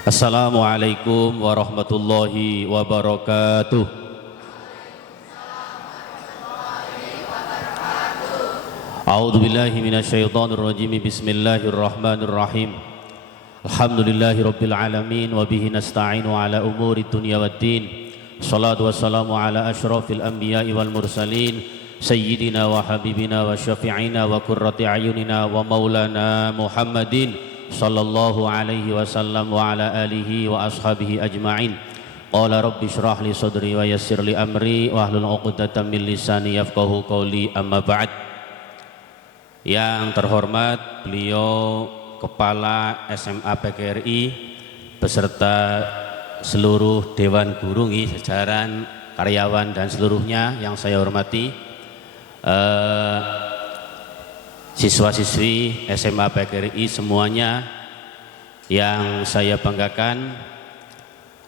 Assalamualaikum warahmatullahi wabarakatuh. A'udzu billahi minasyaitonir rajim. Bismillahirrahmanirrahim. Alhamdulillahirabbil alamin wa bihi nasta'inu ala umuri dunya waddin. Shalatu wassalamu ala asyrafil anbiya'i wal mursalin sayyidina wa habibina wa syafi'ina wa qurrati ayunina wa maulana Muhammadin sallallahu alaihi wasallam wa ala alihi wa ashabihi ajma'in. Qala rabbi shrah li sadri wa yassir li amri wa hlul 'uqdatam min lisani yafqahu qawli, amma ba'd. Yang terhormat beliau Kepala SMA PGRI beserta seluruh Dewan Guru, jajaran karyawan dan seluruhnya yang saya hormati, siswa-siswi SMA PGRI semuanya yang saya banggakan.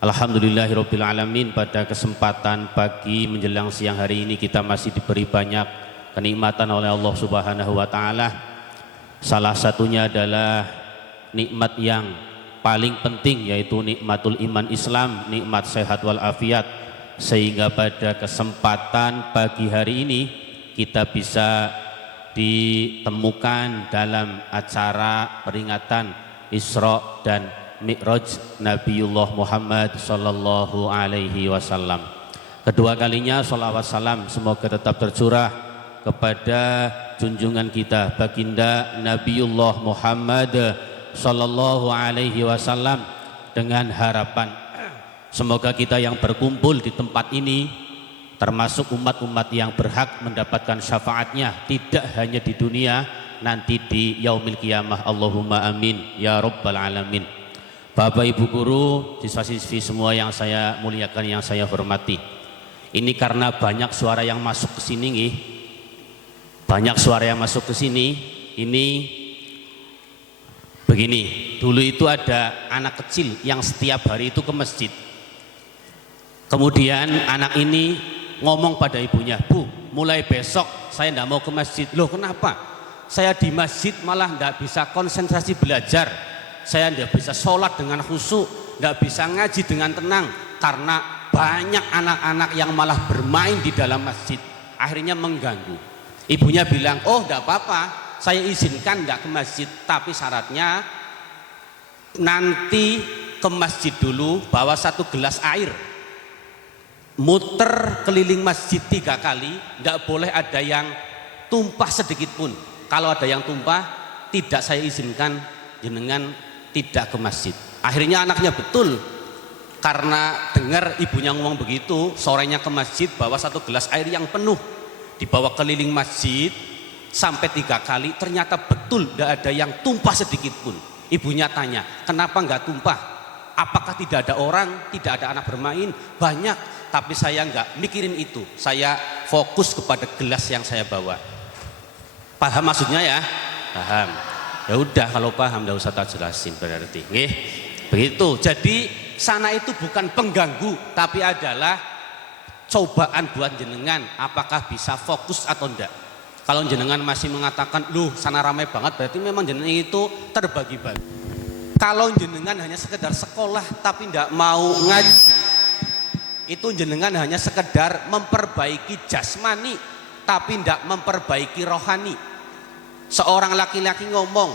Alhamdulillahirabbil alamin, pada kesempatan pagi menjelang siang hari ini kita masih diberi banyak kenikmatan oleh Allah Subhanahu wa taala. Salah satunya adalah nikmat yang paling penting, yaitu nikmatul iman Islam, nikmat sehat wal afiat, sehingga pada kesempatan pagi hari ini kita bisa ditemukan dalam acara peringatan Isra dan Mi'raj Nabiullah Muhammad sallallahu alaihi wasallam. Kedua kalinya sholawat salam semoga tetap tercurah kepada junjungan kita baginda Nabiullah Muhammad sallallahu alaihi wasallam, dengan harapan semoga kita yang berkumpul di tempat ini termasuk umat-umat yang berhak mendapatkan syafaatnya, tidak hanya di dunia, nanti di yaumil qiyamah. Allahumma amin ya rabbal alamin. Bapak Ibu guru, siswa-siswi semua yang saya muliakan, yang saya hormati, ini karena banyak suara yang masuk ke sini nih. Banyak suara yang masuk ke sini. Ini begini, dulu itu ada anak kecil yang setiap hari itu ke masjid. Kemudian anak ini ngomong pada ibunya, "Bu, mulai besok saya tidak mau ke masjid." "Loh kenapa?" "Saya di masjid malah tidak bisa konsentrasi belajar. Saya tidak bisa sholat dengan khusyuk, tidak bisa ngaji dengan tenang, karena banyak anak-anak yang malah bermain di dalam masjid, akhirnya mengganggu." Ibunya bilang, "Oh tidak apa-apa, saya izinkan tidak ke masjid, tapi syaratnya nanti ke masjid dulu bawa 1 gelas air, muter keliling masjid 3 kali, tidak boleh ada yang tumpah sedikit pun. Kalau ada yang tumpah, tidak saya izinkan jenengan tidak ke masjid." Akhirnya anaknya betul, karena dengar ibunya ngomong begitu, sorenya ke masjid bawa 1 gelas air yang penuh, dibawa keliling masjid sampai 3 kali, ternyata betul tidak ada yang tumpah sedikit pun. Ibunya tanya, "Kenapa nggak tumpah? Apakah tidak ada orang, tidak ada anak bermain?" "Banyak, tapi saya nggak mikirin itu, saya fokus kepada gelas yang saya bawa." Paham maksudnya ya? Paham. Ya udah, kalau paham nggak usah tak jelasin berarti. Begitu. Jadi sana itu bukan pengganggu, tapi adalah cobaan buat jenengan, apakah bisa fokus atau enggak. Kalau jenengan masih mengatakan, "Loh sana ramai banget," berarti memang jenengan itu terbagi-bagi. Kalau jenengan hanya sekedar sekolah tapi tidak mau ngaji, itu jenengan hanya sekedar memperbaiki jasmani tapi tidak memperbaiki rohani. Seorang laki-laki ngomong,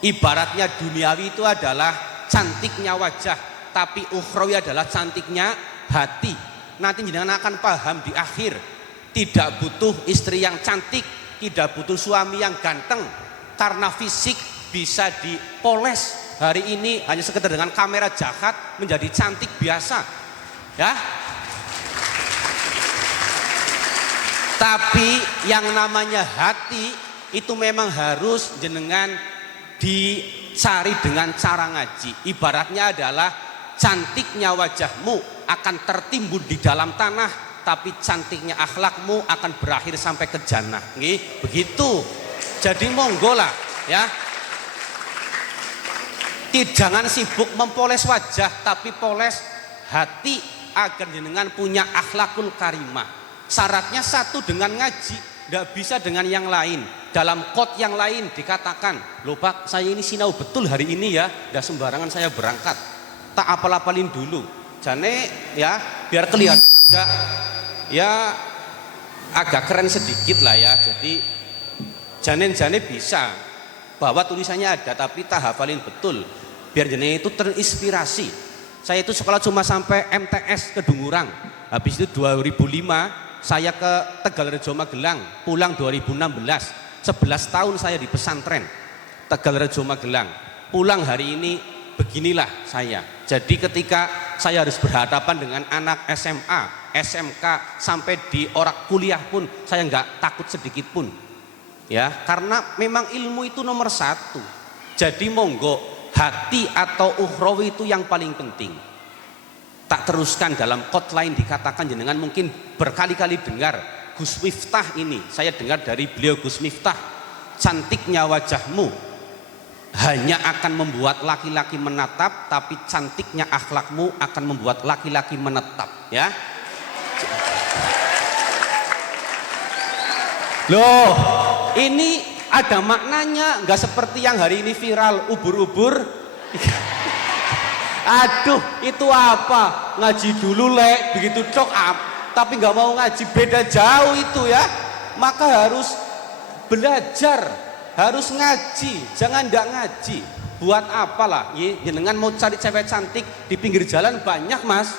ibaratnya duniawi itu adalah cantiknya wajah, tapi ukhrawi adalah cantiknya hati. Nanti jenengan akan paham di akhir, tidak butuh istri yang cantik, tidak butuh suami yang ganteng, karena fisik bisa dipoles. Hari ini hanya sekedar dengan kamera jahat menjadi cantik biasa, ya. Tapi yang namanya hati itu memang harus jenengan dicari dengan cara ngaji. Ibaratnya adalah cantiknya wajahmu akan tertimbun di dalam tanah, tapi cantiknya akhlakmu akan berakhir sampai ke jannah. Begitu. Jadi monggo lah, ya. Jangan sibuk mempoles wajah, tapi poles hati agar jenengan punya akhlakul karimah. Syaratnya satu dengan ngaji, tidak bisa dengan yang lain. Dalam kot yang lain dikatakan, "Loh Pak, saya ini sinau betul hari ini ya, tidak sembarangan saya berangkat." tak apal-apalin dulu. Jane ya biar kelihatan agak ya agak keren sedikit lah ya. Jadi jane bisa bahwa tulisannya ada tapi tak hafalin betul. Biar jane itu terinspirasi. Saya itu sekolah cuma sampai MTS Kedungurang. Habis itu 2005 saya ke Tegalrejo Magelang, pulang 2016. 11 tahun saya di pesantren Tegalrejo Magelang. Pulang hari ini beginilah saya. Jadi ketika saya harus berhadapan dengan anak SMA, SMK sampai di orak kuliah pun saya nggak takut sedikit pun. Ya, karena memang ilmu itu nomor satu. Jadi monggo hati atau ukhrawi itu yang paling penting. Tak teruskan dalam quote lain dikatakan jenengan mungkin berkali-kali dengar Gus Miftah ini, saya dengar dari beliau Gus Miftah, cantiknya wajahmu hanya akan membuat laki-laki menatap, tapi cantiknya akhlakmu akan membuat laki-laki menetap. Ya, loh ini ada maknanya, nggak seperti yang hari ini viral ubur-ubur. Aduh, itu apa? Ngaji dulu lek, begitu cok tapi nggak mau ngaji, beda jauh itu ya. Maka harus belajar, harus ngaji, jangan nggak ngaji. Buat apalah? Jenengan mau cari cewek cantik di pinggir jalan banyak mas,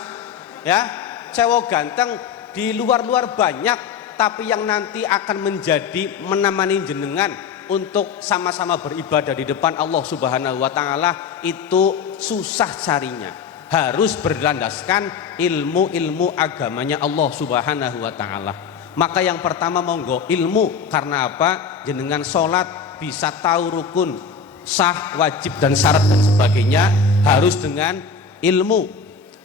ya. Cewek ganteng di luar-luar banyak, tapi yang nanti akan menjadi menemani jenengan untuk sama-sama beribadah di depan Allah Subhanahu wa Ta'ala itu susah carinya. Harus berlandaskan ilmu-ilmu agamanya Allah Subhanahu wa Ta'ala. Maka yang pertama monggo ilmu. Karena apa? Jenengan sholat bisa tahu rukun, sah, wajib dan syarat dan sebagainya harus dengan ilmu.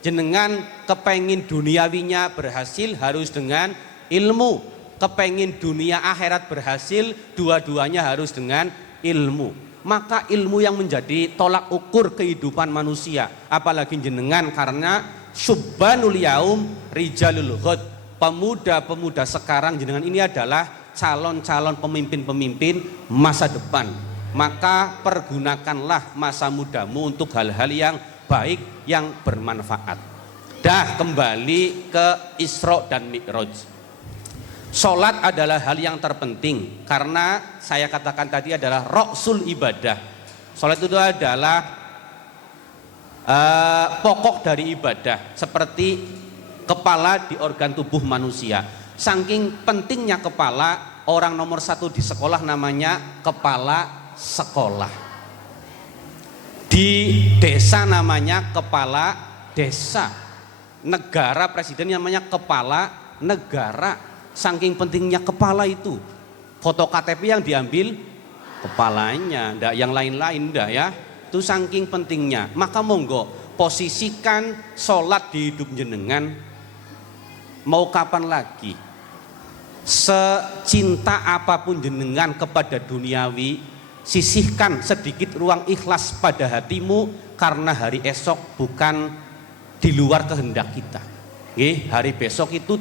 Jenengan kepengin duniawinya berhasil harus dengan ilmu. Kepengin dunia akhirat berhasil, dua-duanya harus dengan ilmu. Maka ilmu yang menjadi tolak ukur kehidupan manusia. Apalagi jenengan karena syubbanul yaum rijalul ghad. Pemuda-pemuda sekarang jenengan ini adalah calon-calon pemimpin-pemimpin masa depan. Maka pergunakanlah masa mudamu untuk hal-hal yang baik, yang bermanfaat. Dah kembali ke Isra dan Mi'raj. Sholat adalah hal yang terpenting karena saya katakan tadi adalah roksul ibadah. Sholat itu adalah pokok dari ibadah, seperti kepala di organ tubuh manusia. Saking pentingnya kepala, orang nomor satu di sekolah namanya kepala sekolah. Di desa namanya kepala desa. Negara presiden namanya kepala negara. Saking pentingnya kepala itu, foto KTP yang diambil kepalanya, ndak yang lain-lain ndak ya. Itu saking pentingnya. Maka monggo posisikan sholat di hidup jenengan. Mau kapan lagi? Secinta apapun jenengan kepada duniawi, sisihkan sedikit ruang ikhlas pada hatimu karena hari esok bukan di luar kehendak kita. Hari besok itu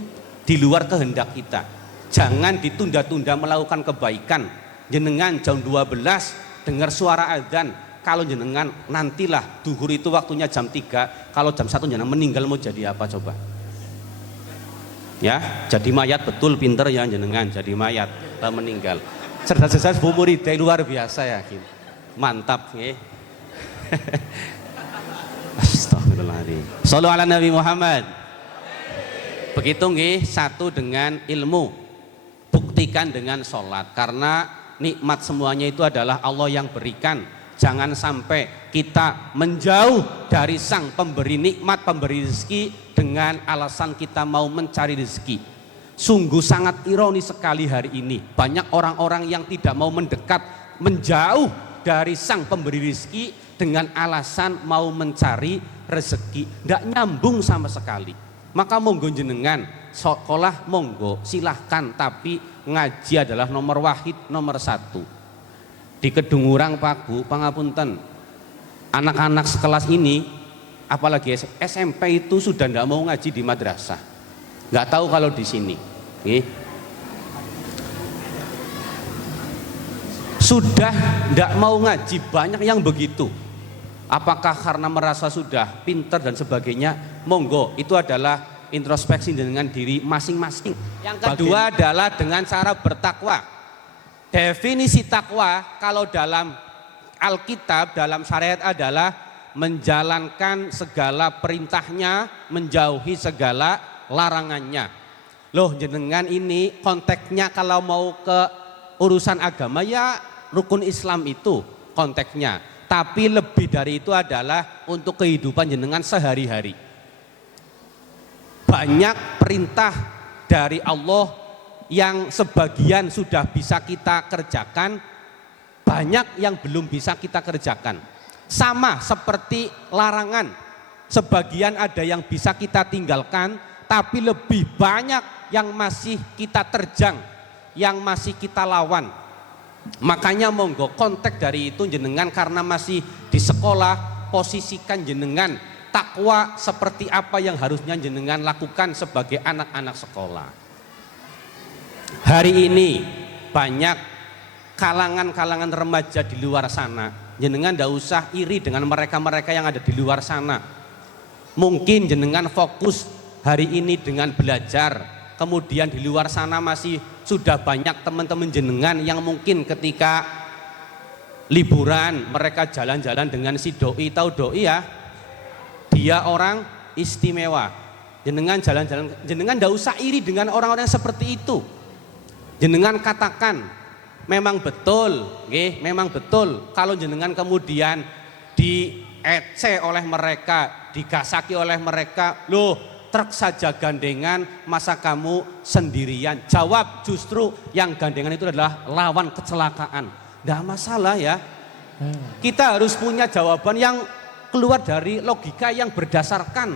di luar kehendak kita. Jangan ditunda-tunda melakukan kebaikan. Jenengan jam 12 dengar suara azan. Kalau jenengan nantilah duhur itu waktunya jam 3. Kalau jam 1 jenengan meninggal mau jadi apa coba? Ya, jadi mayat betul, pinter ya jenengan jadi mayat meninggal. Cerdas-cerdas Bu Murid luar biasa yakin. Mantap nggih. Astagfirullahaladzim. Shallu ala Nabi Muhammad. Begitu nggih, satu dengan ilmu, buktikan dengan sholat karena nikmat semuanya itu adalah Allah yang berikan. Jangan sampai kita menjauh dari sang pemberi nikmat, pemberi rezeki dengan alasan kita mau mencari rezeki. Sungguh sangat ironis sekali hari ini banyak orang-orang yang tidak mau mendekat, menjauh dari sang pemberi rezeki dengan alasan mau mencari rezeki. Tidak nyambung sama sekali. Maka monggo jenengan sekolah monggo silahkan, tapi ngaji adalah nomor wahid, nomor satu. Di Kedungurang Pak Bu, pangapunten, anak-anak sekelas ini apalagi SMP itu sudah tidak mau ngaji di madrasah. Nggak tahu kalau di sini sudah tidak mau ngaji, banyak yang begitu. Apakah karena merasa sudah pinter dan sebagainya? Monggo, itu adalah introspeksi dengan diri masing-masing. Yang kedua adalah dengan cara bertakwa. Definisi takwa kalau dalam Alkitab, dalam syariat adalah menjalankan segala perintahnya, menjauhi segala larangannya. Loh, jenengan ini konteksnya kalau mau ke urusan agama ya rukun Islam itu konteksnya. Tapi lebih dari itu adalah untuk kehidupan jenengan sehari-hari. Banyak perintah dari Allah yang sebagian sudah bisa kita kerjakan, banyak yang belum bisa kita kerjakan. Sama seperti larangan, sebagian ada yang bisa kita tinggalkan, tapi lebih banyak yang masih kita terjang, yang masih kita lawan. Makanya monggo konteks dari itu jenengan karena masih di sekolah, posisikan jenengan takwa seperti apa yang harusnya jenengan lakukan sebagai anak-anak sekolah. Hari ini banyak kalangan-kalangan remaja di luar sana, jenengan tidak usah iri dengan mereka-mereka yang ada di luar sana. Mungkin jenengan fokus hari ini dengan belajar, kemudian di luar sana masih sudah banyak teman-teman jenengan yang mungkin ketika liburan mereka jalan-jalan dengan si doi. Tahu doi ya? Dia orang istimewa. Jenengan jalan-jalan, jenengan tidak usah iri dengan orang-orang seperti itu. Jenengan katakan memang betul, memang betul kalau jenengan kemudian diece oleh mereka, digasaki oleh mereka, loh truk saja gandengan, masa kamu sendirian? Jawab, justru yang gandengan itu adalah lawan kecelakaan. Tidak masalah ya. Kita harus punya jawaban yang keluar dari logika yang berdasarkan.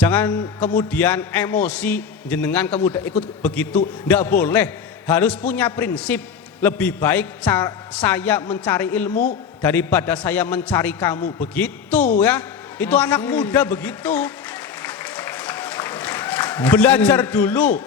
Jangan kemudian emosi, jenengan kemudian ikut begitu. Tidak boleh, harus punya prinsip. Lebih baik saya mencari ilmu daripada saya mencari kamu. Begitu ya. Itu anak muda begitu. Belajar dulu,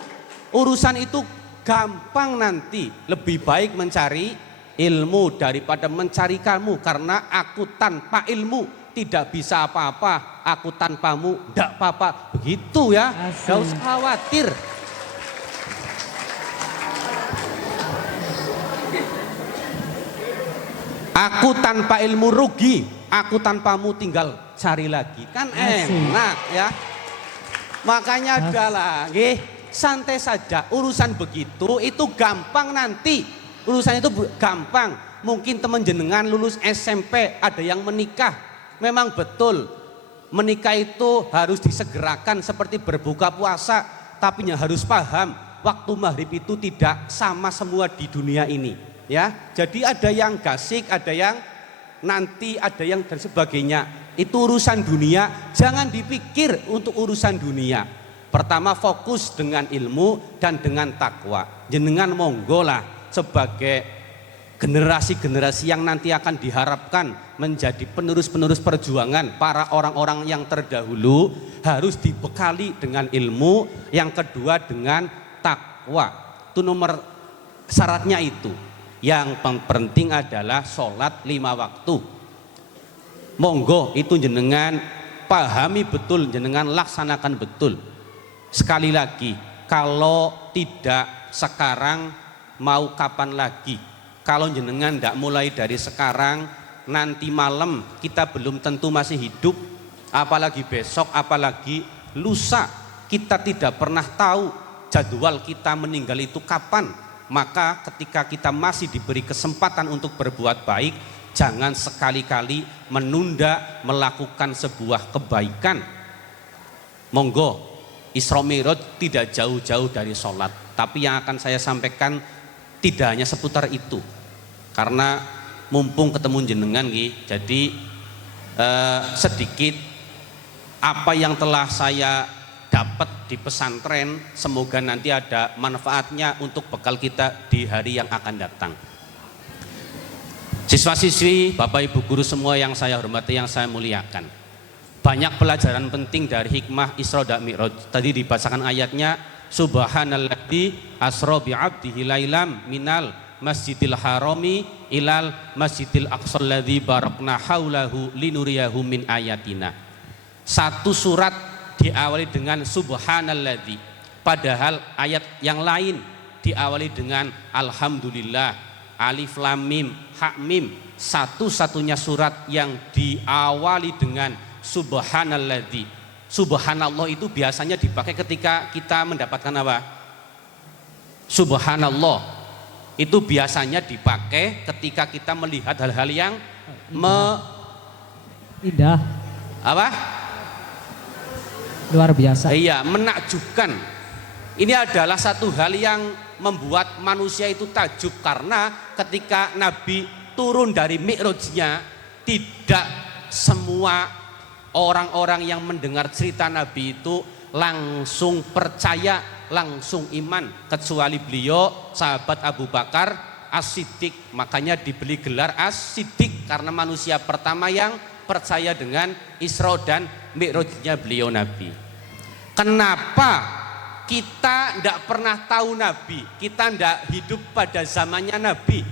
urusan itu gampang nanti. Lebih baik mencari ilmu daripada mencari kamu. Karena aku tanpa ilmu tidak bisa apa-apa, aku tanpamu tidak apa-apa. Begitu ya, gak usah khawatir. Aku tanpa ilmu rugi, aku tanpamu tinggal cari lagi. Kan enak ya. Makanya adalah santai saja, urusan begitu itu gampang nanti. Urusan itu gampang. Mungkin teman jenengan lulus SMP ada yang menikah. Memang betul menikah itu harus disegerakan seperti berbuka puasa. Tapi yang harus paham, waktu maghrib itu tidak sama semua di dunia ini ya. Jadi ada yang gasik, ada yang nanti, ada yang dan sebagainya. Itu urusan dunia, jangan dipikir untuk urusan dunia. Pertama fokus dengan ilmu dan dengan takwa. Jenengan monggo lah sebagai generasi-generasi yang nanti akan diharapkan menjadi penerus-penerus perjuangan para orang-orang yang terdahulu, harus dibekali dengan ilmu. Yang kedua dengan takwa. Itu nomor syaratnya itu. Yang penting adalah sholat 5 waktu. Monggo itu jenengan pahami betul, jenengan laksanakan betul. Sekali lagi, kalau tidak sekarang mau kapan lagi? Kalau jenengan tidak mulai dari sekarang, nanti malam kita belum tentu masih hidup, apalagi besok, apalagi lusa. Kita tidak pernah tahu jadwal kita meninggal itu kapan. Maka ketika kita masih diberi kesempatan untuk berbuat baik, jangan sekali-kali menunda melakukan sebuah kebaikan. Monggo, Isra Mi'raj tidak jauh-jauh dari sholat. Tapi yang akan saya sampaikan tidak hanya seputar itu. Karena mumpung ketemu jenengan jadi sedikit apa yang telah saya dapat di pesantren, semoga nanti ada manfaatnya untuk bekal kita di hari yang akan datang. Siswa-siswi, Bapak Ibu guru semua yang saya hormati, yang saya muliakan, banyak pelajaran penting dari hikmah Isra dan Mi'raj. Tadi dibacakan ayatnya, Subhanalladzi asra bi'abdihi lailam minal masjidil harami ilal masjidil aqsal ladzi barakna haulahu linuriyahu min ayatina. Satu surat diawali dengan subhanalladzi, padahal ayat yang lain diawali dengan alhamdulillah, alif lam mim ha mim. Satu-satunya surat yang diawali dengan subhanalladzi. Subhanallah itu biasanya dipakai ketika kita mendapatkan apa? Subhanallah itu biasanya dipakai ketika kita melihat hal-hal yang indah, apa? Luar biasa. Iya, menakjubkan. Ini adalah satu hal yang membuat manusia itu takjub, karena ketika Nabi turun dari Mi'rajnya, tidak semua orang-orang yang mendengar cerita Nabi itu langsung percaya, langsung iman, kecuali beliau sahabat Abu Bakar As-Siddiq. Makanya diberi gelar As-Siddiq karena manusia pertama yang percaya dengan Isra dan Mi'rajnya beliau Nabi. Kenapa kita tidak pernah tahu Nabi, kita tidak hidup pada zamannya Nabi,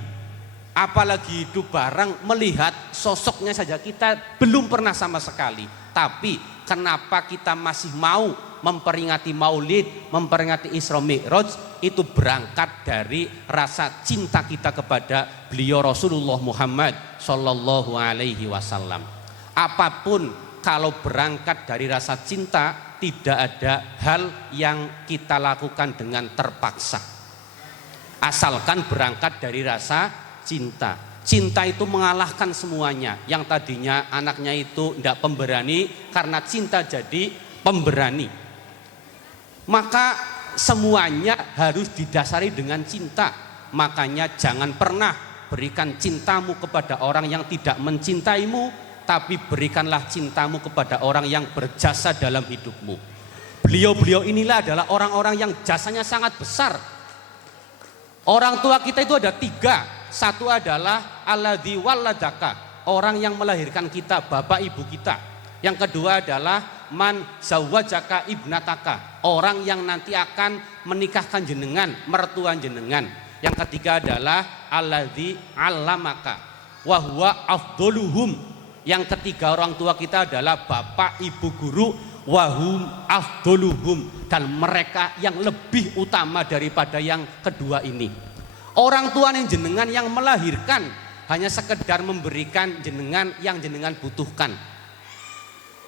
apalagi hidup bareng melihat sosoknya saja kita belum pernah sama sekali. Tapi kenapa kita masih mau memperingati Maulid, memperingati Isra Mi'raj? Itu berangkat dari rasa cinta kita kepada beliau Rasulullah Muhammad Sallallahu Alaihi Wasallam. Apapun kalau berangkat dari rasa cinta, tidak ada hal yang kita lakukan dengan terpaksa, asalkan berangkat dari rasa cinta. Cinta itu mengalahkan semuanya. Yang tadinya anaknya itu tidak pemberani, karena cinta jadi pemberani. Maka semuanya harus didasari dengan cinta. Makanya jangan pernah berikan cintamu kepada orang yang tidak mencintaimu, tapi berikanlah cintamu kepada orang yang berjasa dalam hidupmu. Beliau-beliau inilah adalah orang-orang yang jasanya sangat besar. Orang tua kita itu ada 3. Satu adalah alladzi waladaka, orang yang melahirkan kita, bapak ibu kita. Yang kedua adalah man zawwajaka ibnataka, orang yang nanti akan menikahkan jenengan, mertua jenengan. Yang ketiga adalah alladzi allamaka wa huwa afdoluhum. Yang ketiga orang tua kita adalah bapak ibu guru, wahum afdoluhum, dan mereka yang lebih utama daripada yang kedua ini. Orang tua yang jenengan yang melahirkan hanya sekedar memberikan jenengan yang jenengan butuhkan.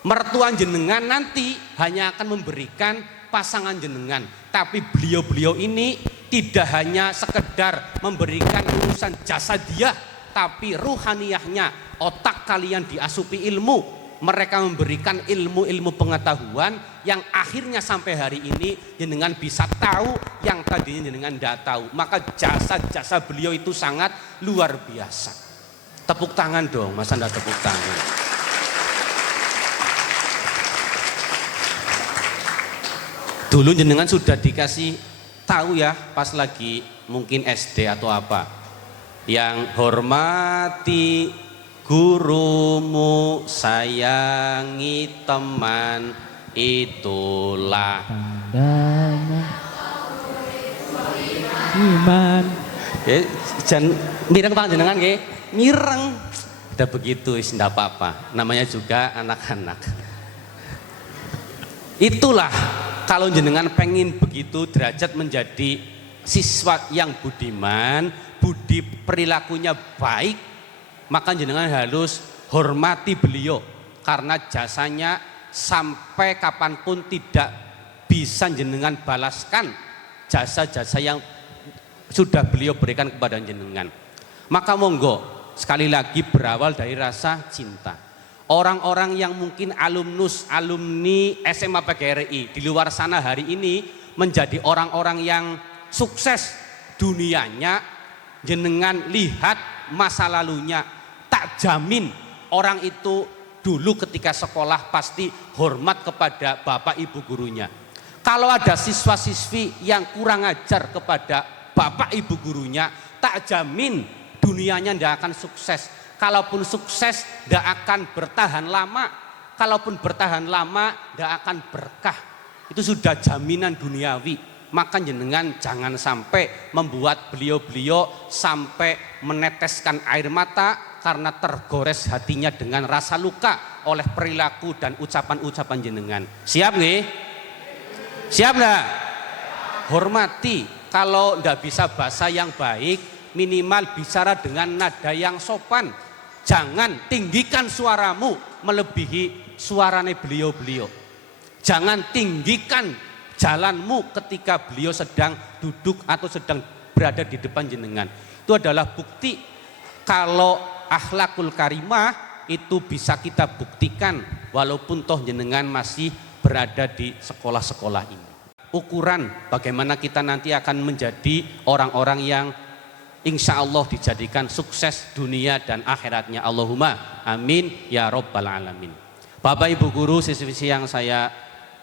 Mertua jenengan nanti hanya akan memberikan pasangan jenengan. Tapi beliau-beliau ini tidak hanya sekedar memberikan urusan jasa dia, tapi ruhaniyahnya, otak kalian diasupi ilmu. Mereka memberikan ilmu-ilmu pengetahuan yang akhirnya sampai hari ini jenengan bisa tahu yang tadinya jenengan tidak tahu. Maka jasa-jasa beliau itu sangat luar biasa. Tepuk tangan dong, masa enggak tepuk tangan? Dulu jenengan sudah dikasih tahu ya, pas lagi mungkin SD atau apa, yang hormati gurumu, sayangi teman, itulah tandanya iman. Jangan mireng Pak jenengan nggih, mireng. Udah begitu tidak apa-apa, namanya juga anak-anak. Itulah kalau jenengan pengen begitu derajat menjadi siswa yang budiman, budi perilakunya baik, maka jenengan harus hormati beliau, karena jasanya sampai kapanpun tidak bisa jenengan balaskan jasa-jasa yang sudah beliau berikan kepada jenengan. Maka monggo, sekali lagi berawal dari rasa cinta. Orang-orang yang mungkin alumni SMA PGRI di luar sana hari ini menjadi orang-orang yang sukses dunianya, jenengan lihat masa lalunya, tak jamin orang itu dulu ketika sekolah pasti hormat kepada bapak ibu gurunya. Kalau ada siswa-siswi yang kurang ajar kepada bapak ibu gurunya, tak jamin dunianya tidak akan sukses. Kalaupun sukses tidak akan bertahan lama. Kalaupun bertahan lama tidak akan berkah. Itu sudah jaminan duniawi. maka jenengan jangan sampai membuat beliau-beliau sampai meneteskan air mata karena tergores hatinya dengan rasa luka oleh perilaku dan ucapan-ucapan jenengan. Siap nggih? Siap nggak? Hormati, kalau ndak bisa bahasa yang baik, minimal bicara dengan nada yang sopan. Jangan tinggikan suaramu melebihi suarane beliau-beliau. Jangan tinggikan jalanmu ketika beliau sedang duduk atau sedang berada di depan jenengan. Itu adalah bukti kalau akhlakul karimah itu bisa kita buktikan walaupun toh jenengan masih berada di sekolah-sekolah ini. Ukuran bagaimana kita nanti akan menjadi orang-orang yang insya Allah dijadikan sukses dunia dan akhiratnya. Allahumma amin ya rabbal alamin. Bapak Ibu guru, siswi-siswi yang saya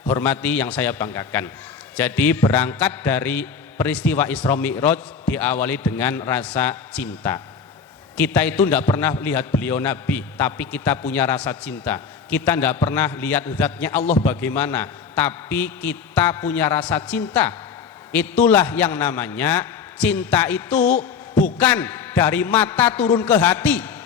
hormati, yang saya banggakan. Jadi berangkat dari peristiwa Isra Mi'raj diawali dengan rasa cinta. Kita itu tidak pernah lihat beliau Nabi, tapi kita punya rasa cinta. Kita tidak pernah lihat zatnya Allah bagaimana, tapi kita punya rasa cinta. Itulah yang namanya cinta itu bukan dari mata turun ke hati.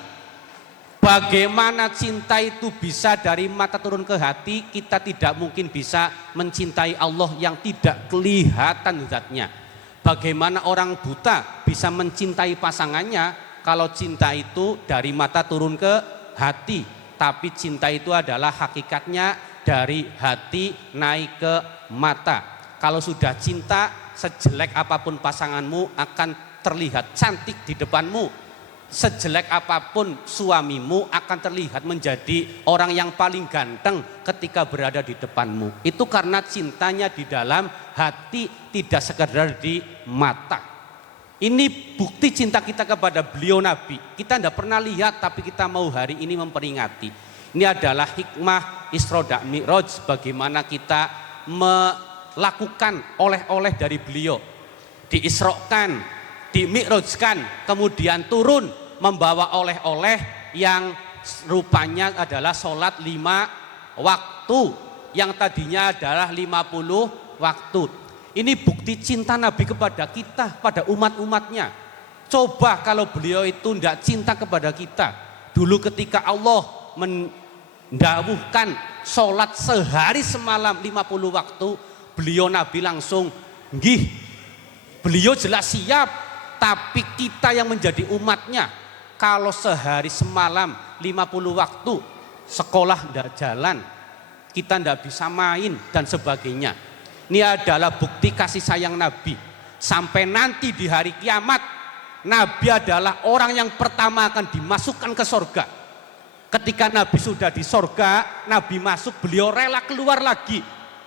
Bagaimana cinta itu bisa dari mata turun ke hati? Kita tidak mungkin bisa mencintai Allah yang tidak kelihatan zatnya. Bagaimana orang buta bisa mencintai pasangannya kalau cinta itu dari mata turun ke hati? Tapi cinta itu adalah hakikatnya dari hati naik ke mata. Kalau sudah cinta, sejelek apapun pasanganmu akan terlihat cantik di depanmu. Sejelek apapun suamimu akan terlihat menjadi orang yang paling ganteng ketika berada di depanmu. Itu karena cintanya di dalam hati, tidak sekedar di mata. Ini bukti cinta kita kepada beliau Nabi. Kita tidak pernah lihat, tapi kita mau hari ini memperingati. Ini adalah hikmah Isra dan Mi'raj, bagaimana kita melakukan oleh-oleh dari beliau. Diisrokan, dimi'rajkan, kemudian turun membawa oleh-oleh yang rupanya adalah sholat 5 waktu, yang tadinya adalah 50 waktu. Ini bukti cinta Nabi kepada kita, pada umat-umatnya. Coba kalau beliau itu tidak cinta kepada kita. Dulu ketika Allah mendawuhkan sholat sehari semalam 50 waktu, beliau Nabi langsung nggih. Beliau jelas siap, tapi kita yang menjadi umatnya, kalau sehari semalam 50 waktu, sekolah tidak jalan, kita tidak bisa main dan sebagainya. Ini adalah bukti kasih sayang Nabi. Sampai nanti di hari kiamat, Nabi adalah orang yang pertama akan dimasukkan ke sorga. Ketika Nabi sudah di sorga, Nabi masuk, beliau rela keluar lagi,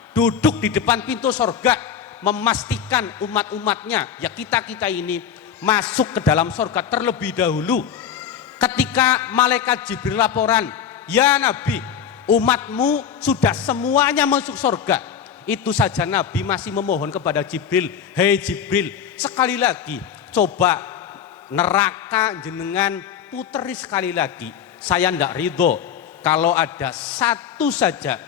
duduk di depan pintu sorga, memastikan umat-umatnya, ya kita-kita ini masuk ke dalam sorga terlebih dahulu. Ketika malaikat Jibril laporan, ya Nabi, umatmu sudah semuanya masuk sorga. Itu saja Nabi masih memohon kepada Jibril, hei Jibril, sekali lagi coba neraka jenengan puteri sekali lagi. Saya tidak ridho kalau ada satu saja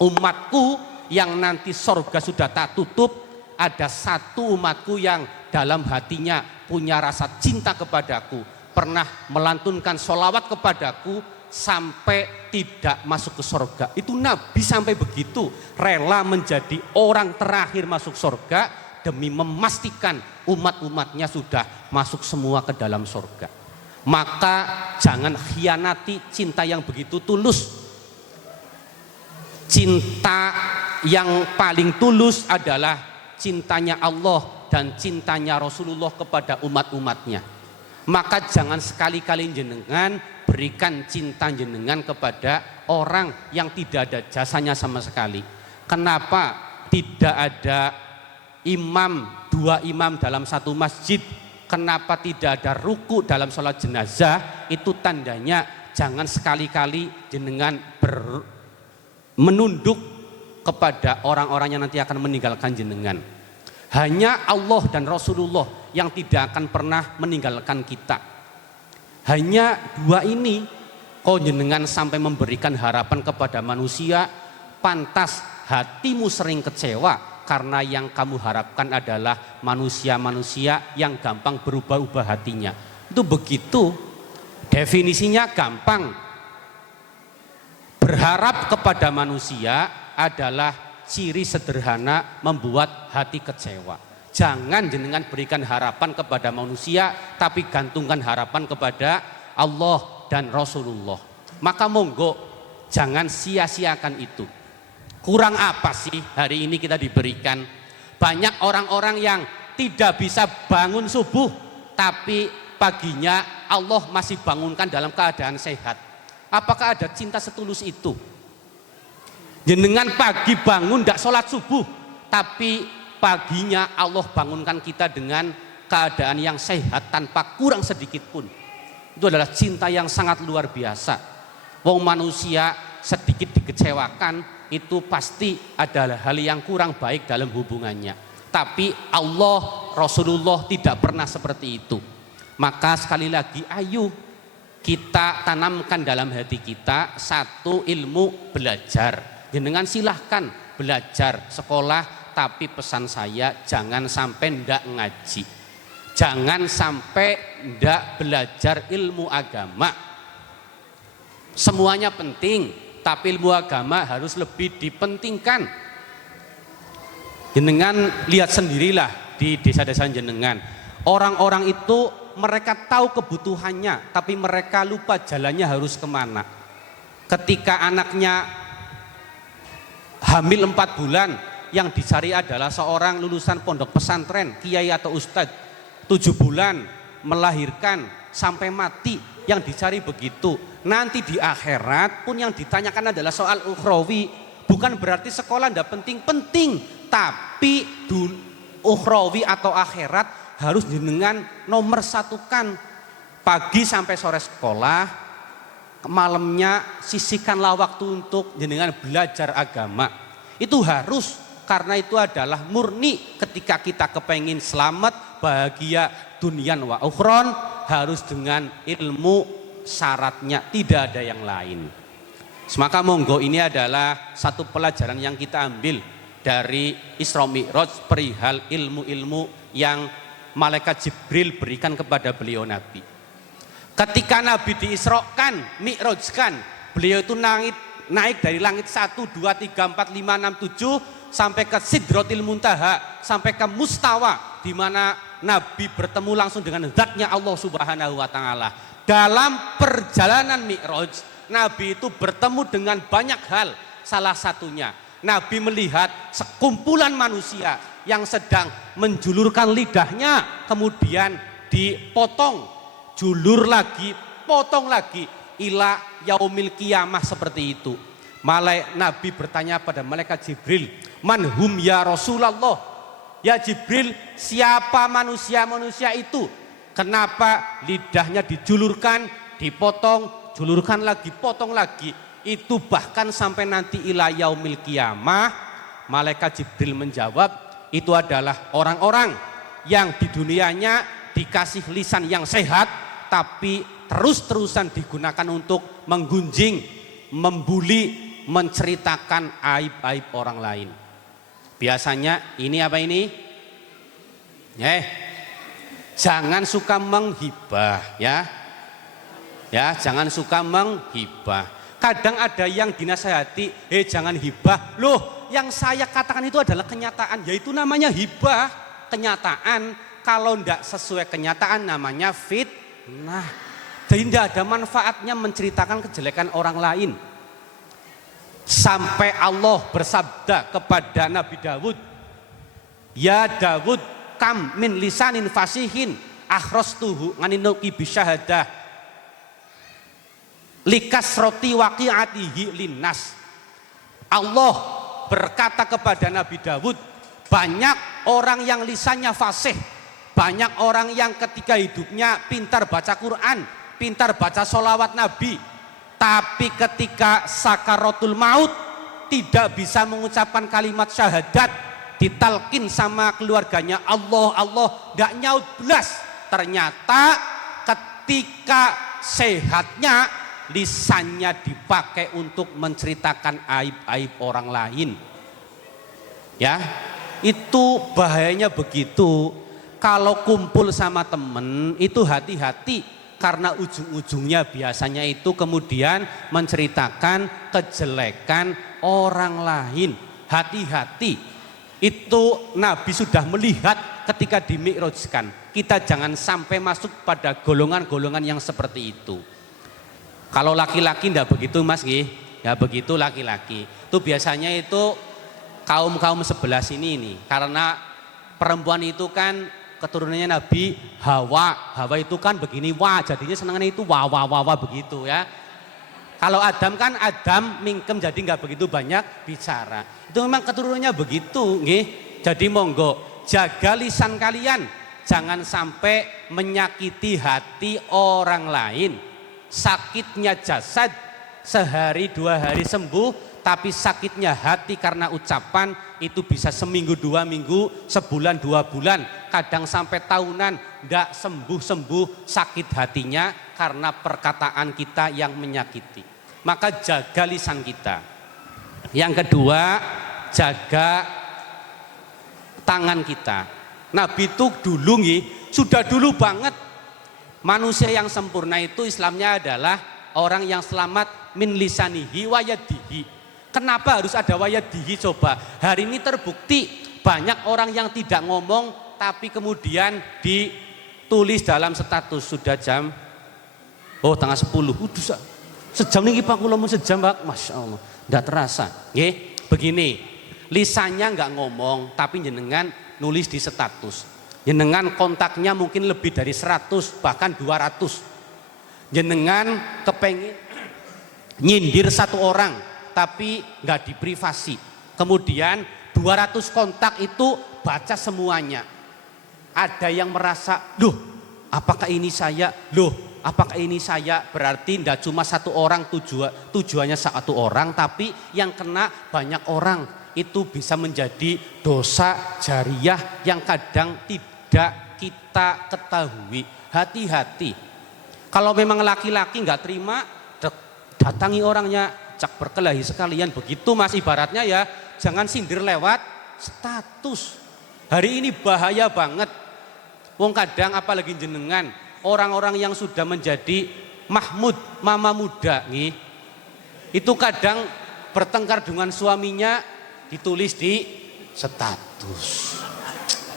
umatku yang nanti sorga sudah tak tutup, ada satu umatku yang dalam hatinya punya rasa cinta kepadaku, pernah melantunkan sholawat kepadaku sampai tidak masuk ke sorga. Itu Nabi sampai begitu rela menjadi orang terakhir masuk sorga demi memastikan umat-umatnya sudah masuk semua ke dalam sorga. Maka jangan khianati cinta yang begitu tulus. Cinta yang paling tulus adalah cintanya Allah dan cintanya Rasulullah kepada umat-umatnya. Maka jangan sekali-kali jenengan berikan cinta jenengan kepada orang yang tidak ada jasanya sama sekali. Kenapa tidak ada imam, 2 imam dalam satu masjid? Kenapa tidak ada ruku dalam sholat jenazah? Itu tandanya jangan sekali-kali jenengan menunduk kepada orang-orang yang nanti akan meninggalkan jenengan. Hanya Allah dan Rasulullah yang tidak akan pernah meninggalkan kita. Hanya 2 ini, kau jenengan sampai memberikan harapan kepada manusia, pantas hatimu sering kecewa Karena yang kamu harapkan adalah manusia-manusia yang gampang berubah-ubah hatinya. Itu begitu, definisinya gampang. Berharap kepada manusia adalah ciri sederhana membuat hati kecewa. Jangan jenengan berikan harapan kepada manusia, tapi gantungkan harapan kepada Allah dan Rasulullah. Maka monggo jangan sia-siakan itu. Kurang apa sih hari ini kita diberikan? Banyak orang-orang yang tidak bisa bangun subuh, tapi paginya Allah masih bangunkan dalam keadaan sehat. Apakah ada cinta setulus itu? Jenengan pagi bangun tidak sholat subuh, tapi paginya Allah bangunkan kita dengan keadaan yang sehat tanpa kurang sedikit pun. Itu adalah cinta yang sangat luar biasa. Wong manusia sedikit dikecewakan, itu pasti adalah hal yang kurang baik dalam hubungannya. Tapi Allah, Rasulullah tidak pernah seperti itu. Maka sekali lagi, ayo kita tanamkan dalam hati kita satu ilmu belajar. Jenengan silahkan belajar sekolah, tapi pesan saya jangan sampai ndak ngaji, jangan sampai ndak belajar ilmu agama. Semuanya penting, tapi ilmu agama harus lebih dipentingkan. Jenengan lihat sendirilah di desa-desa jenengan, orang-orang itu mereka tahu kebutuhannya, tapi mereka lupa jalannya harus kemana. Ketika anaknya hamil 4 bulan, yang dicari adalah seorang lulusan pondok pesantren, kiai atau ustadz. 7 bulan melahirkan sampai mati, yang dicari begitu. Nanti di akhirat pun yang ditanyakan adalah soal ukhrawi. Bukan berarti sekolah tidak penting, tapi ukhrawi atau akhirat harus jenengan nomor satukan. Pagi sampai sore sekolah, malamnya sisihkanlah waktu untuk jenengan belajar agama. Itu harus, karena itu adalah murni ketika kita kepengen selamat, bahagia dunian wa ukhron, harus dengan ilmu syaratnya, tidak ada yang lain. Maka monggo, ini adalah satu pelajaran yang kita ambil dari Isra Mi'raj perihal ilmu-ilmu yang malaikat Jibril berikan kepada beliau Nabi. Ketika Nabi diisrokan, mi'rajkan, beliau itu naik dari langit 1, 2, 3, 4, 5, 6, 7 sampai ke Sidratil Muntaha, sampai ke Mustawa, di mana Nabi bertemu langsung dengan zatnya Allah Subhanahu wa taala. Dalam perjalanan Mi'raj, Nabi itu bertemu dengan banyak hal. Salah satunya, Nabi melihat sekumpulan manusia yang sedang menjulurkan lidahnya, kemudian dipotong, julur lagi, potong lagi, ila yaumil qiyamah, seperti itu. Nabi bertanya pada malaikat Jibril, manhum ya Rasulullah? Ya Jibril, siapa manusia-manusia itu? Kenapa lidahnya dijulurkan, dipotong, julurkan lagi, potong lagi? Itu bahkan sampai nanti ila yaumil qiyamah. Malaikat Jibril menjawab, itu adalah orang-orang yang di dunianya dikasih lisan yang sehat, tapi terus-terusan digunakan untuk menggunjing, membuli, menceritakan aib-aib orang lain. Biasanya ini apa ini? Jangan suka menghibah, ya. Ya, jangan suka menghibah. Kadang ada yang dinasihati, jangan hibah. Loh, yang saya katakan itu adalah kenyataan, yaitu namanya hibah. Kenyataan, kalau tidak sesuai kenyataan namanya fitnah. Jadi tidak ada manfaatnya menceritakan kejelekan orang lain. Sampai Allah bersabda kepada Nabi Dawud, ya Dawud, kam min lisanin fasihin akhrastuhu nganinauki bisyahadah likas roti waqi'atihi linnas. Allah berkata kepada Nabi Dawud, banyak orang yang lisannya fasih, banyak orang yang ketika hidupnya pintar baca Quran, pintar baca sholawat Nabi, tapi ketika sakaratul maut tidak bisa mengucapkan kalimat syahadat, ditalkin sama keluarganya Allah, Allah, gak nyaut belas. Ternyata ketika sehatnya, lisannya dipakai untuk menceritakan aib-aib orang lain. Ya, Itu bahayanya begitu. Kalau kumpul sama temen itu hati-hati, karena ujung-ujungnya biasanya itu kemudian menceritakan kejelekan orang lain. Hati-hati. Itu Nabi sudah melihat ketika dimi'rajkan. Kita jangan sampai masuk pada golongan-golongan yang seperti itu. Kalau laki-laki enggak begitu Mas nggih. Ya begitu laki-laki. Itu biasanya itu kaum-kaum sebelah sini ini. Karena perempuan itu kan keturunannya Nabi Hawa. Hawa itu kan begini wah, jadinya senangannya itu wah begitu ya. Kalau Adam kan Adam mingkem, jadi nggak begitu banyak bicara. Itu memang keturunannya begitu, nggih. Jadi monggo jaga lisan kalian, jangan sampai menyakiti hati orang lain. Sakitnya jasad sehari dua hari sembuh, tapi sakitnya hati karena ucapan itu bisa seminggu dua minggu, sebulan dua bulan, kadang sampai tahunan nggak sembuh sakit hatinya karena perkataan kita yang menyakiti. Maka jaga lisan kita. Yang kedua, jaga tangan kita. Nabi itu dulu sudah dulu banget, manusia yang sempurna itu Islamnya adalah orang yang selamat min lisanihi wa yadihi. Kenapa harus ada wayadihi coba? Hari ini terbukti banyak orang yang tidak ngomong tapi kemudian ditulis dalam status sudah jam tengah 10. Udah sejam nih Pak, kula mau sejam Pak. Masya Allah, tidak terasa. Nggih, begini, lisannya nggak ngomong tapi jenengan nulis di status. Jenengan kontaknya mungkin lebih dari 100 bahkan 200. Jenengan kepengin nyindir satu orang tapi nggak diprivasi. Kemudian 200 kontak itu baca semuanya. Ada yang merasa, loh apakah ini saya? Loh apakah ini saya? Berarti tidak cuma satu orang, tujuannya satu orang, tapi yang kena banyak orang. Itu bisa menjadi dosa jariah yang kadang tidak kita ketahui. Hati-hati. Kalau memang laki-laki nggak terima, datangi orangnya, cak berkelahi sekalian, begitu Mas ibaratnya ya. Jangan sindir lewat status. Hari ini bahaya banget. Wong kadang apalagi jenengan, orang-orang yang sudah menjadi mahmud, mama muda nih, itu kadang bertengkar dengan suaminya ditulis di status.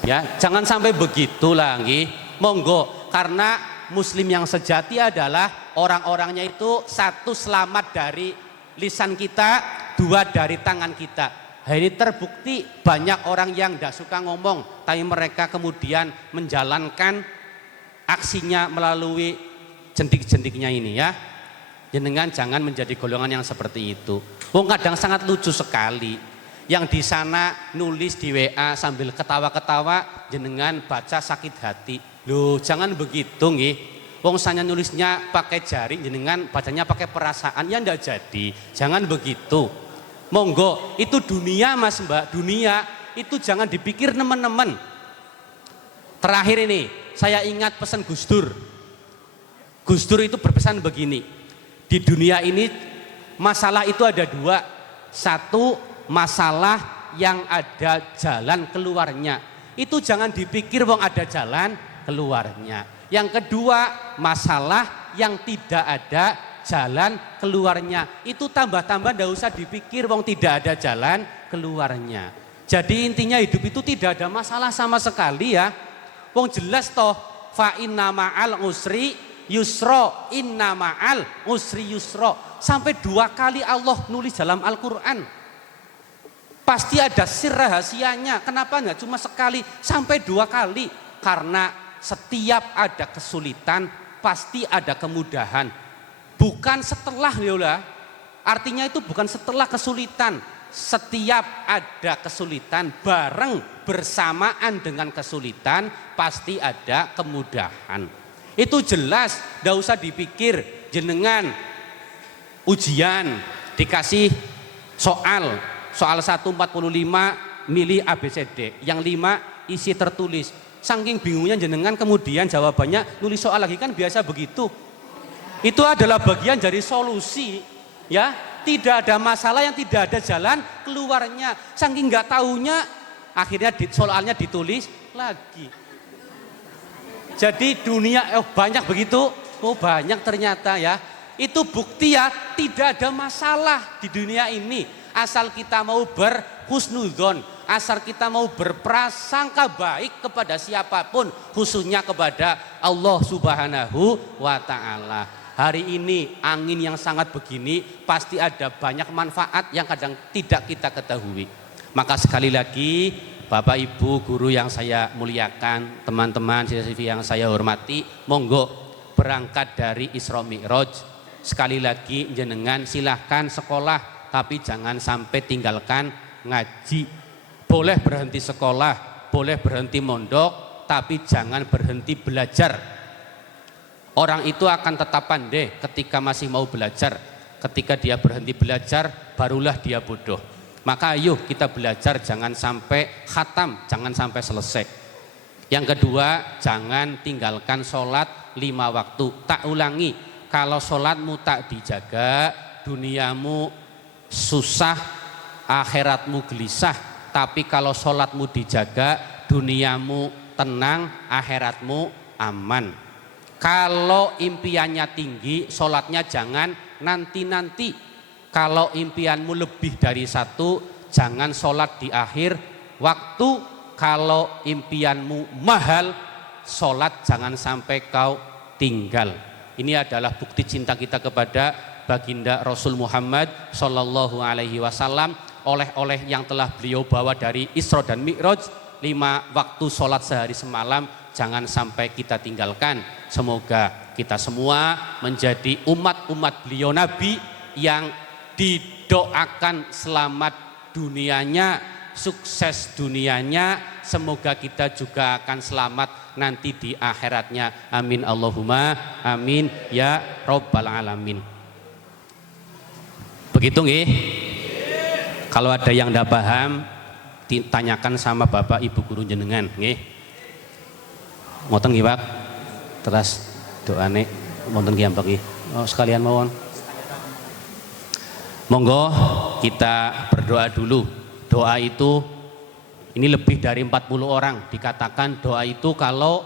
Ya, jangan sampai begitulah nih. Monggo, karena muslim yang sejati adalah orang-orangnya itu satu selamat dari lisan kita, dua dari tangan kita. Hari ini terbukti banyak orang yang tidak suka ngomong, tapi mereka kemudian menjalankan aksinya melalui jendik-jendiknya ini ya. Jenengan jangan menjadi golongan yang seperti itu. Wong kadang sangat lucu sekali. Yang di sana nulis di WA sambil ketawa-ketawa, jenengan baca sakit hati. Loh, jangan begitu nggih. Wong sana nulisnya pakai jari, jenengan bacanya pakai perasaan, ya ndak jadi. Jangan begitu. Monggo, itu dunia Mas Mbak, dunia itu jangan dipikir teman-teman. Terakhir ini, saya ingat pesan Gus Dur. Gus Dur itu berpesan begini, di dunia ini masalah itu ada dua. Satu, masalah yang ada jalan keluarnya. Itu jangan dipikir wong ada jalan keluarnya. Yang kedua, masalah yang tidak ada jalan keluarnya. Itu tambah-tambah ndak usah dipikir wong tidak ada jalan keluarnya. Jadi intinya hidup itu tidak ada masalah sama sekali ya. Wong jelas toh, fa inna ma'al usri yusra, inna ma'al usri yusra. Sampai 2 kali Allah nulis dalam Al-Qur'an. Pasti ada sir rahasianya. Kenapa enggak cuma sekali, sampai 2 kali? Karena setiap ada kesulitan pasti ada kemudahan. Bukan setelah yola. Artinya itu bukan setelah kesulitan. Setiap ada kesulitan bareng bersamaan dengan kesulitan pasti ada kemudahan. Itu jelas, enggak usah dipikir. Jenengan ujian dikasih soal 145 milih ABCD, yang 5 isi tertulis. Saking bingungnya jenengan kemudian jawabannya nulis soal lagi, kan biasa begitu. Itu adalah bagian dari solusi ya. Tidak ada masalah yang tidak ada jalan keluarnya. Saking nggak taunya Akhirnya soalnya ditulis lagi. Jadi dunia banyak begitu. Oh banyak ternyata ya. Itu bukti ya tidak ada masalah di dunia ini. Asal kita mau berhusnudzon, asal kita mau berprasangka baik kepada siapapun, khususnya kepada Allah Subhanahu wa Ta'ala. Hari ini angin yang sangat begini pasti ada banyak manfaat yang kadang tidak kita ketahui. Maka sekali lagi Bapak Ibu guru yang saya muliakan, teman-teman yang saya hormati, monggo berangkat dari Isra Mi'raj. Sekali lagi jenengan silahkan sekolah, tapi jangan sampai tinggalkan ngaji. Boleh berhenti sekolah, boleh berhenti mondok, tapi jangan berhenti belajar. Orang itu akan tetap pandai ketika masih mau belajar. Ketika dia berhenti belajar, barulah dia bodoh. Maka ayo kita belajar, jangan sampai khatam, jangan sampai selesai. Yang kedua, jangan tinggalkan sholat 5 waktu. Tak ulangi, kalau sholatmu tak dijaga, duniamu susah, akhiratmu gelisah. Tapi kalau sholatmu dijaga, duniamu tenang, akhiratmu aman. Kalau impiannya tinggi, sholatnya jangan nanti-nanti. Kalau impianmu lebih dari 1, jangan sholat di akhir waktu. Kalau impianmu mahal, sholat jangan sampai kau tinggal. Ini adalah bukti cinta kita kepada baginda Rasul Muhammad Sallallahu Alaihi Wasallam. Oleh-oleh yang telah beliau bawa dari Isra dan Mi'raj, 5 waktu sholat sehari semalam jangan sampai kita tinggalkan. Semoga kita semua menjadi umat-umat beliau Nabi yang didoakan selamat dunianya, sukses dunianya. Semoga kita juga akan selamat nanti di akhiratnya. Amin Allahumma amin ya Rabbal alamin. Begitu nggih? Kalau ada yang tidak paham, ditanyakan sama Bapak Ibu guru jenengan nggih. Ngoten nggih Pak. Terus doane wonten nggih ambek nggih. Oh, sekalian mawon. Monggo kita berdoa dulu. Doa itu ini lebih dari 40 orang. Dikatakan doa itu kalau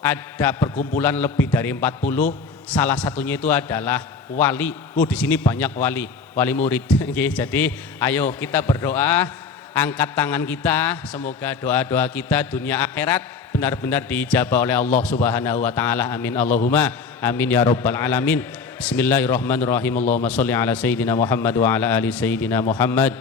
ada perkumpulan lebih dari 40, salah satunya itu adalah wali. Di sini banyak wali murid. Jadi ayo kita berdoa, angkat tangan kita, semoga doa-doa kita dunia akhirat benar-benar diijabah oleh Allah Subhanahu wa Ta'ala. Amin Allahumma amin ya Rabbal alamin. Bismillahirrahmanirrahim. Allahumma sholli ala sayyidina Muhammad wa ala ali sayyidina Muhammad.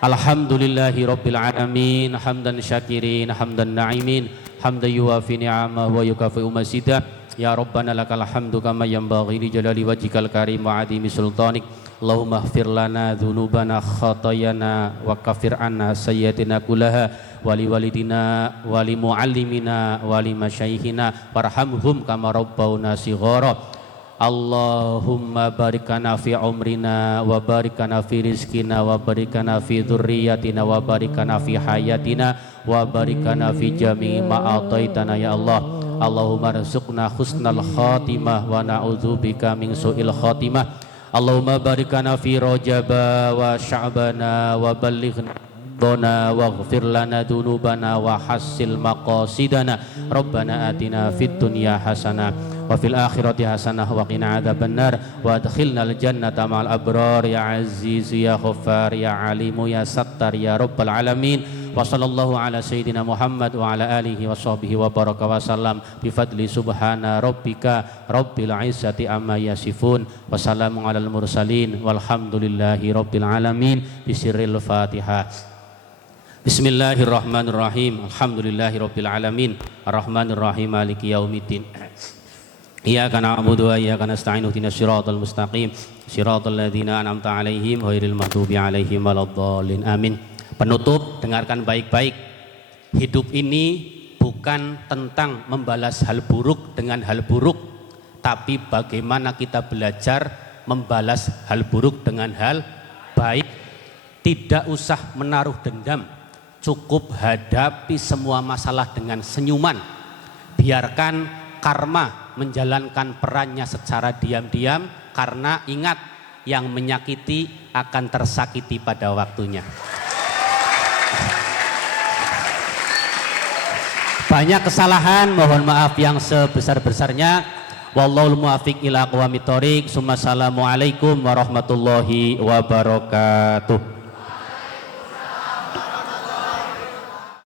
Alhamdulillahi rabbil alamin, hamdan syakirin, hamdan na'imin, hamdan yuwafi ni'amah wa yukafi'u masidah. Ya Rabbana lakal hamdu kama yanbaghi li jalali wajhikal karim wa adimi sultanik. Allahumma ighfir lana dhunubana khatayana wa kafir anna sayyiatina kullaha wali walidina wali muallimina wali masyayikhina warhamhum kama rabbawna shighara. Allahumma barikana fi umrina wa barikana fi rizkina wa barikana fi dzurriyyatina wa barikana fi hayatina wa barikana fi jami'i ma ataitana ya Allah. Allahumma rizqna husnal khatimah wa na'udzubika min su'il khatimah. Allahumma barikana fi rajaba wa sya'bana wa ballighna waghfir lana dunubana wa hassil maqasidana. Rabbana atina fid dunya hasanah wa fil akhirati hasanah wa qina adzabannar wa adkhilnal jannata ma'al abrar ya aziz ya ghaffar ya alimu ya sattar ya rabbal alamin. Wa sallallahu ala sayyidina Muhammad wa ala alihi wa sahbihi wa baraka wa sallam bi fadli subhana rabbika rabbil izzati amma yasifun wa salamun alal mursalin walhamdulillahi rabbil alamin. Bisirril Fatihah. Bismillahirrahmanirrahim. Alhamdulillahirabbil alamin. Arrahmanirrahim. Maliki yaumiddin. Iyyaka na'budu wa iyyaka nasta'in. Ihdinas siratal mustaqim. Siratal ladzina an'amta 'alaihim ghairil maghdubi 'alaihim waladdallin. Amin. Penutup, dengarkan baik-baik. Hidup ini bukan tentang membalas hal buruk dengan hal buruk, tapi bagaimana kita belajar membalas hal buruk dengan hal baik. Tidak usah menaruh dendam, cukup hadapi semua masalah dengan senyuman. Biarkan karma menjalankan perannya secara diam-diam, karena ingat, yang menyakiti akan tersakiti pada waktunya. banyak kesalahan, mohon maaf yang sebesar-besarnya. Wallahul muwaffiq ila aqwamit thoriq. Assalamualaikum warahmatullahi wabarakatuh.